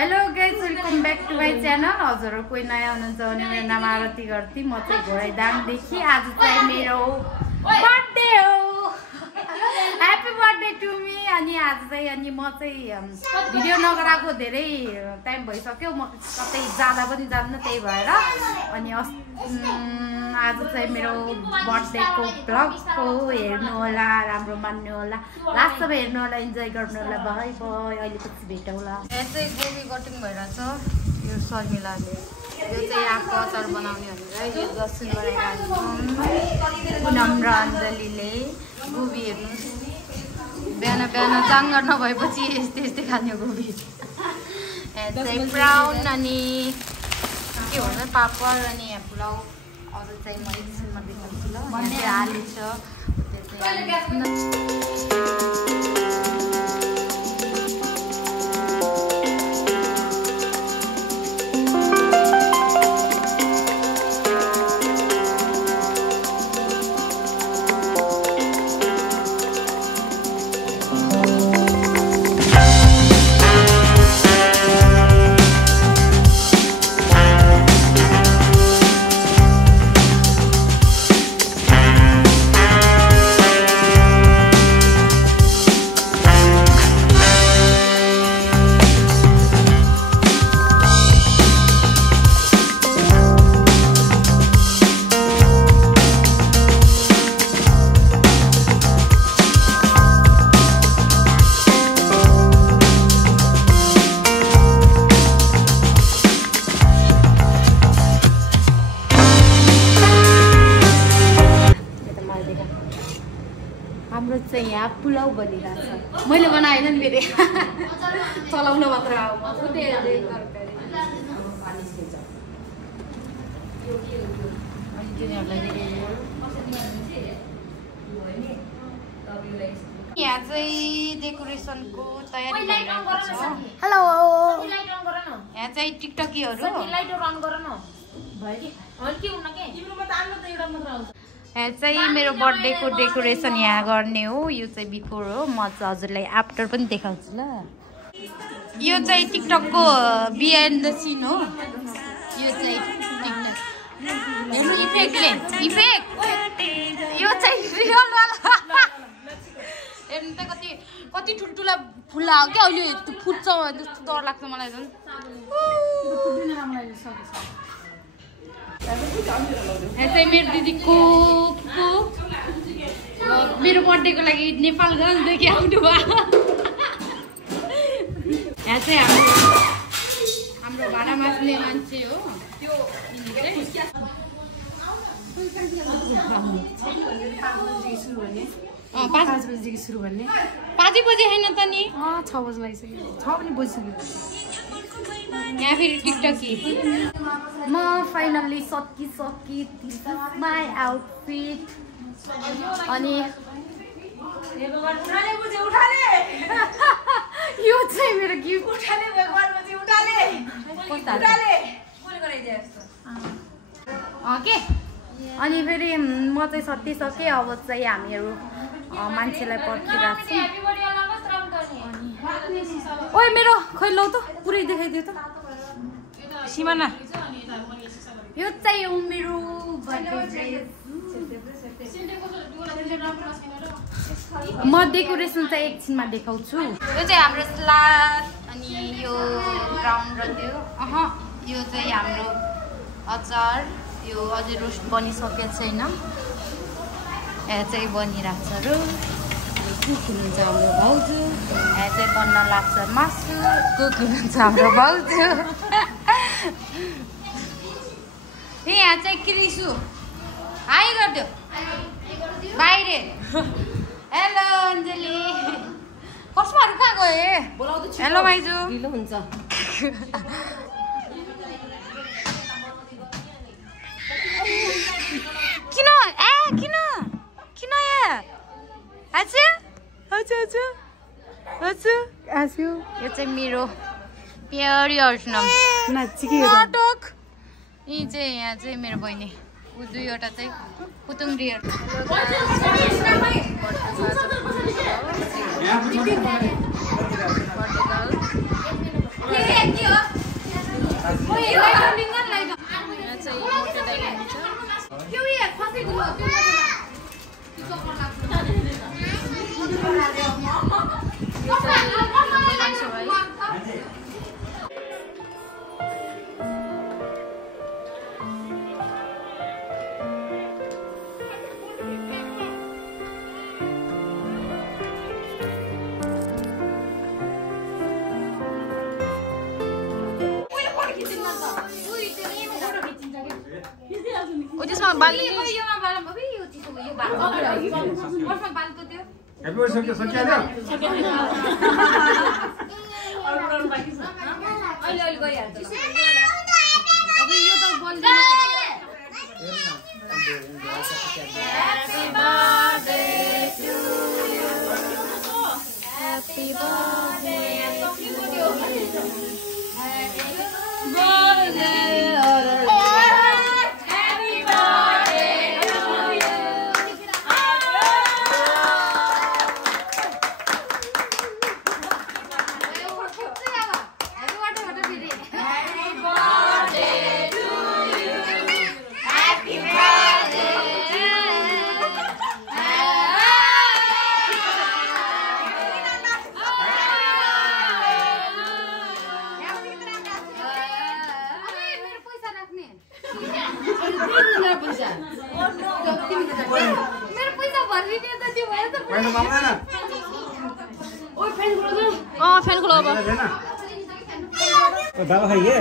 Hello guys, welcome back to my channel. हजुरहरू कोही नयाँ हुनुहुन्छ भने मेरो नाम आरती गर्ती, म चाहिँ घोडाइदाङदेखि। आज चाहिँ मेरो बर्थडे हो। Happy birthday to me. अनि आज चाहिँ म चाहिँ भिडियो नगराएको धेरै टाइम भइसक्यो, म कतै जाँदा पनि जान्न, त्यही भएर अनि आज चाहिँ मेरो बर्थडेको भ्लगको हेर्नु होला, राम्रो मान्नु होला, लास्टसम्म हेर्नु होला, इन्जोय गर्नु होला। बाई बाई, अहिले पछि भेटौँला। यहाँ चाहिँ गोबी कटिङ भइरहेछ, यो शर्मिलाले यो चाहिँ आँपको अचार बनाउने भनेर यो जसुन बनाइरहेको पुनम र अञ्जलीले गोबी हेर्नुहोस्। बिहान बिहान जाँगर नभएपछि यस्तै यस्तै खाने गोबी। यहाँ चाहिँ ब्राउन अनि के भन्छ पापड अनि यहाँ पुलाउ। अरू चाहिँ म एकछिनमा देखाउँछु ल। भन्ने आलु छ, हाम्रो चाहिँ यहाँ पुलाउ बनिरहेछ। मैले बनाएन नि फेरि, चलाउन मात्र हो। यहाँ चाहिँ डेकोरेसनको तयारी भइरहेको छ। हेलो, यहाँ चाहिँ टिकटकीहरू। यहाँ चाहिँ मेरो बर्थडेको डेकोरेसन यहाँ गर्ने हो। यो चाहिँ बिफोर हो, म चाहिँ हजुरलाई आफ्टर पनि देखाउँछु ल। यो चाहिँ टिकटकको बिहाइन्ड द सिन हो। यो चाहिँ हेर्नु इफेक्टले इफेक्ट, यो चाहिँ रियलवाला। हेर्नु त कति कति ठुल्ठुला फुल आयो क्या, अहिले त्यो फुट्छ जस्तो डर लाग्छ मलाई झन्। यहाँ चाहिँ मेरो दिदीको मेरो बर्थडेको लागि नेपालगञ्जदेखि आउनु भयो। यहाँ चाहिँ हाम्रो भाडा मास्ने मान्छे हो त्यो। 5 बजीदेखि सुरु गर्ने। 5 बजी होइन त नि, 6 बजी लागिसक्यो, 6 पनि बजिसक्यो। यहाँ फेरि टिकटकी। म फाइनल्ली सकी दिस इज माई आउटफिट। अनि यो चाहिँ मेरो गिफ्ट। के अनि फेरि म चाहिँ सकिसकेँ। अब चाहिँ हामीहरू मान्छेलाई पर्खिरहेको छौँ। ओइ मेरो खोइ लौ त पुरै देखाइदियो त सिमाना। यो चाहिँ हो मेरो बर्थडे। म डेकोरेसन चाहिँ एकछिनमा देखाउँछु। यो चाहिँ हाम्रो सलाद अनि यो ब्राउन र त्यो यो चाहिँ हाम्रो अचार। यो अझै रोस्ट बनिसकेको छैन, यहाँ चाहिँ बनिरहेको छ। कुक हुनुहुन्छ हाम्रो भाउजू। यहाँ चाहिँ बन्न लाग्छ मासु। कुक हुनुहुन्छ हाम्रो भाउजू। यहाँ चाहिँ क्रिसु हाई गरिदियो बाहिर। हेलो अञ्जली, कसमाहरू कहाँ गए? हेलो भाइजू। हुन्छ किन किन किन यो चाहिँ मेरो प्यारी अर्चना नाटक। यी चाहिँ यहाँ चाहिँ मेरो बहिनी, ऊ 2वटा चाहिँ पुतुङ्ग्रीहरू।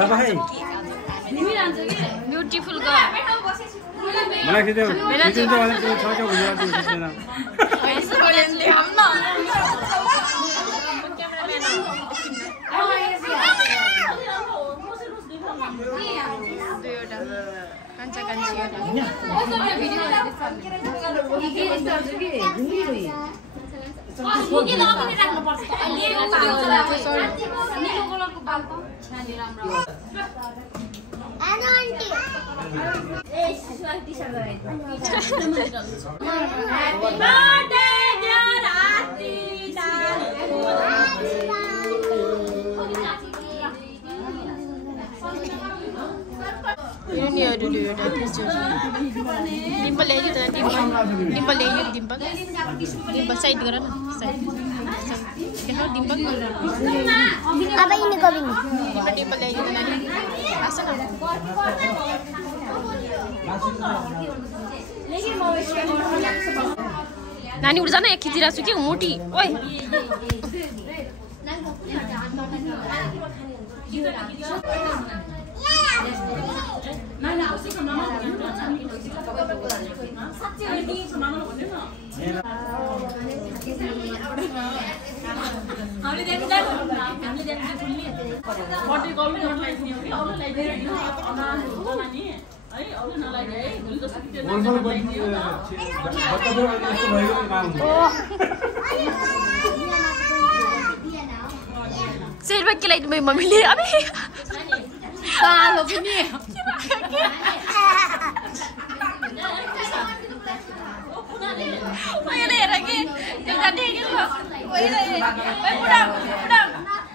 बाबा है ब्यूटीफुल गर्ल मलाई खिच्यो खिच्यो भने त्यो छ के हुन्छ खिच्दैन यसो गरेले हम न कान्छा कान्छी डिम्पल ल्याइदियो त डिम्पल ल्याइदियो डिम्पल साइड गर न साइड देखाउ डिम्पल अब यिनी गरिनु डिम्पल ल्याइदियो त नानी आस न नानी उठ जान एक खिचिरा छु कि मोटी ओइ शेरबा के लागि मेरो मम्मीले अबे सालो पनि ओइले हेर के त्यो जाने के ओइले ओइ पुडा पुडा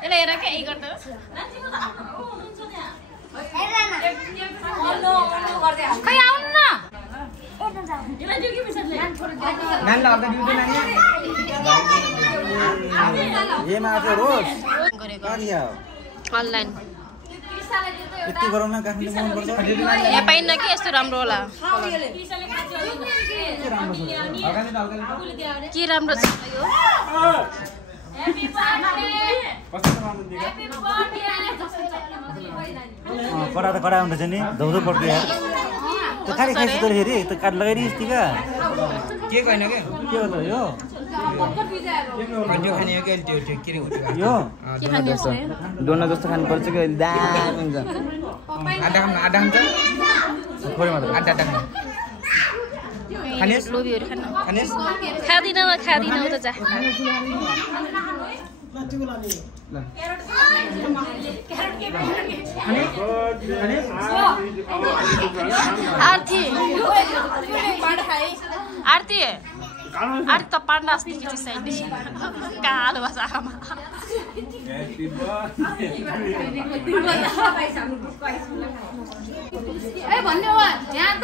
एले हेर के ए गर्दा खै आउनु न एलाई दिउ के बिसले नानी लाग्दा दिउ नानी ये माथि रोज गरेको आनिया अनलाइन यति गरौँ न काठमाडौँ मन पर्छ यहाँ पाइन्न कि यस्तो राम्रो होला के राम्रो छ यो कडा त कडा हुन्छ नि धौधो पर्छ यार त्यो खाली खाइस तले फेरि त्यो काट लगाइदिइस् तिका के छैन के हो त यो खाने खाने के त्यो के रे यो के खाने हो डोना जस्तो खानु पर्छ कि दाम हुन्छ आधा हुन्छ थोरै मात्र आधा खानेस लोभीहरु खान खानेस खादिन त जा आरती त पाण्डा अस्ति कि चाहिँ साइड कालो भाषा आमा ए भन्ने हो यहाँ त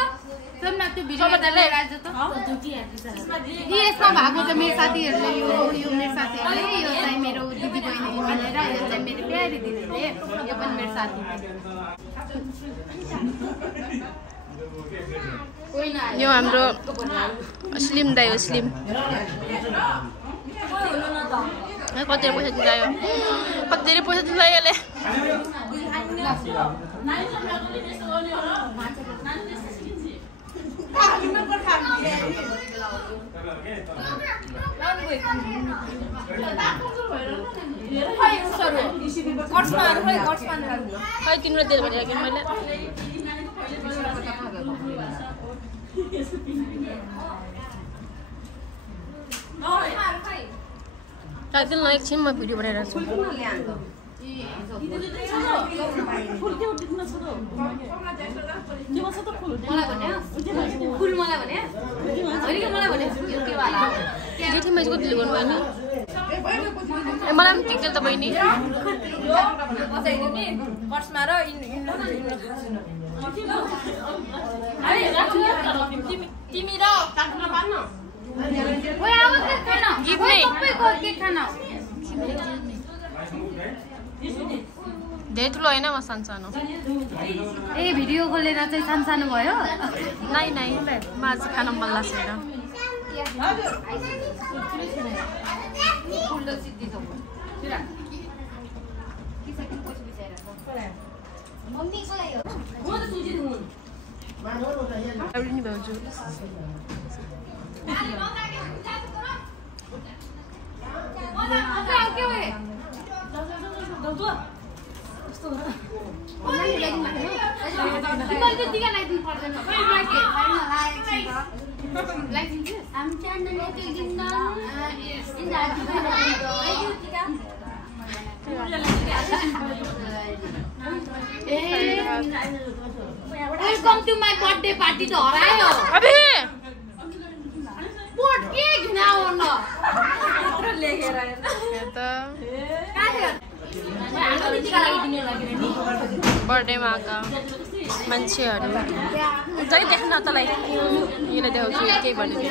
सबमा त्यो भिडियो लिएर आएछ त यसमा भएको चाहिँ मेरो साथीहरूले यो मेरो साथीहरूले यो चाहिँ मेरो दिदी बहिनी मिलेर यो चाहिँ मेरो प्यारी दिदीले यो पनि मेरो साथी यो हाम्रो स्लिम दाइ हो स्लिम कति पैसा दिलायो कति धेरै पैसा दिलायो यसले खै किनेर दिएर भनेको मैले राखिदिनु न एकछिन म भिडियो बनाइरहेको छु जेठीमा कति गर्नुभयो नि मलाई पनि टिक्दैन त बहिनी तिमी र धेरै ठुलो होइन म सानो ए भिडियो खोलेर चाहिँ सानो भयो नाइ नाइ म आज खान मन लाग्छ हेर welcome to my birthday party त हरायो अबे बोट के घिनाउ न लेखेर त बर्थडेमा आएका मान्छेहरू जहिले देख्न तँलाई यसलाई देखाउँछु के भन्ने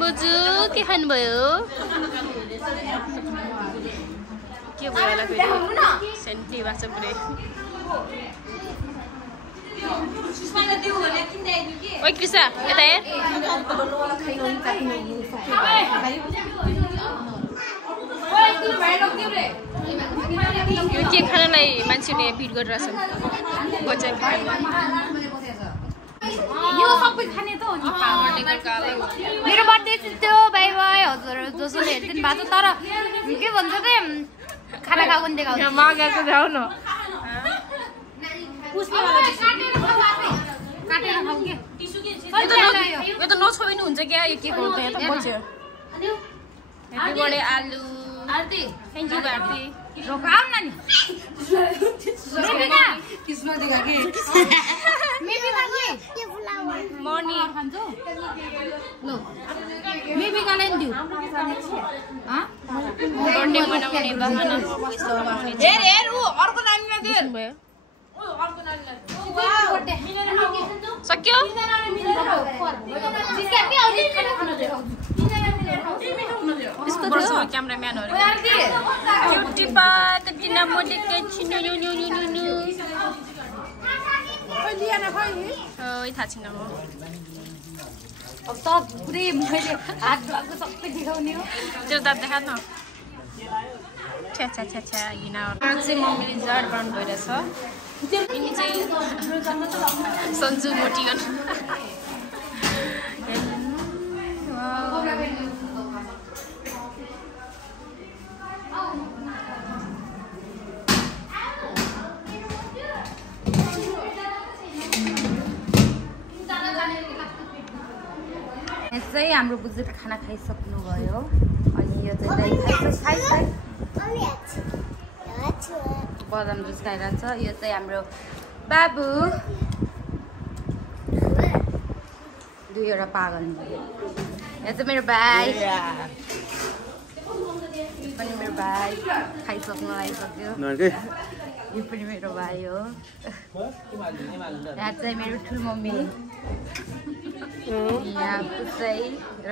बुजु के खानुभयो के भयो होला फेरि सेन्टी भएको छ पुरै ओइ कृष्ण यता हेर यो के खानलाई मान्छेले भिड गरिरहेछन् यो सबै खाने त हो नि मेरो बर्थडे थियो बाई बाई हजुर जसले हेरिदिनु भएको छ तर के भन्छ कि खाना खाएको नि देखाउँछ मागेको जाऊ न यो त नछोइनु हुन्छ क्या यो के गर्नु त बच्यो ह्यापी बर्थडे आलु आरती थ्याङ्क यू आरती रोकाउ न नि किस्म दिगा के मेबी खाने मर्नी खान्छौ ल मेबी कालाई दिउ बर्थडे मनाउने बहाना हेर हेर उ अर्को नानीलाई दे भयो सक्यो यस्तो थियो क्यामेराम्यानहरु क्युटी पात तिना मोडे के छिनु नु नु नु नु ओइ थाहा छैन म अब त पुरै मैले हात धुएको सबै देखाउने हो त्यो दात देखा न छ्या छ्या छ्या छ्या हिनाहरु चाहिँ मम्मीले जाड बनाउनु भइरहेछ यिनी चाहिँ सन्जु मोटिगन चाहिँ हाम्रो बुजुर्ग खाना खाइसक्नु भयो अनि यो चाहिँ बदाम जुस खाइरहेछ यो चाहिँ हाम्रो बाबु दुईवटा पागल यहाँ चाहिँ मेरो भाइ पनि मेरो भाइ खाइसक्नु आइसक्यो यो पनि मेरो भाइ हो यहाँ चाहिँ मेरो ठुलो मम्मी यहाँ पुसाई र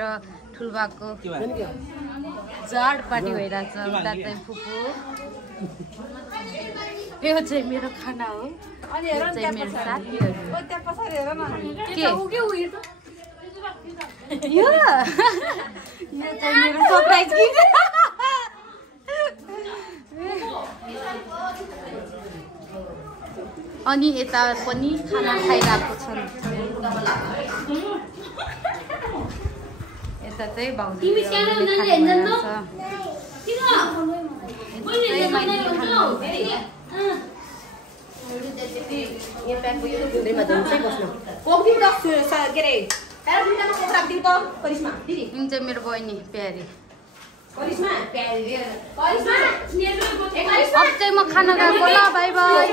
ठुलबाको जाड पार्टी भइरहेछ उता चाहिँ फुपू यो चाहिँ मेरो खाना हो यो चाहिँ मेरो साथीहरू यो चाहिँ मेरो सरप्राइज अनि यता पनि खाना खाइरहेको छन् यता चाहिँ भाउजूले चाहिँ मेरो बहिनी प्यारी अब चाहिँ म खाना गएको ल बाई बाई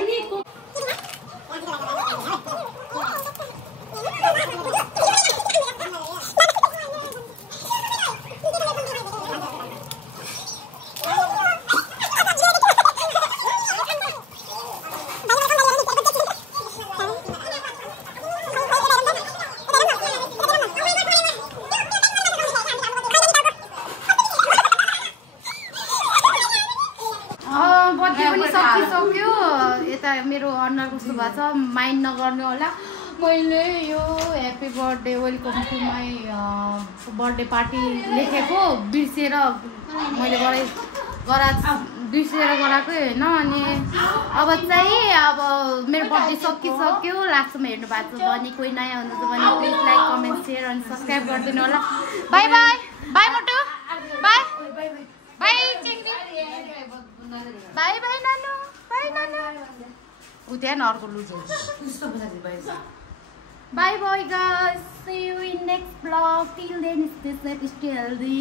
बर्थडे पनि सकिसक्यो यता मेरो अनुहारको सुभा छ माइन्ड नगर्नु होला मैले यो happy birthday welcome to my birthday party लेखेको बिर्सेर मैले बिर्सेर गराएको होइन अनि अब चाहिँ अब मेरो बर्थडे सकिसक्यो लास्टमा हेर्नु भएको छ भने कोही नयाँ हुनुहुन्छ भने प्लिज लाइक कमेन्ट सेयर अनि सब्सक्राइब गरिदिनु होला बाई बाई बाई मोटु बाई बाई बाई बाई नानु बाई नानु उ त्यहाँ अर्को लुज bye bye guys see you in next vlog till then stay safe stay healthy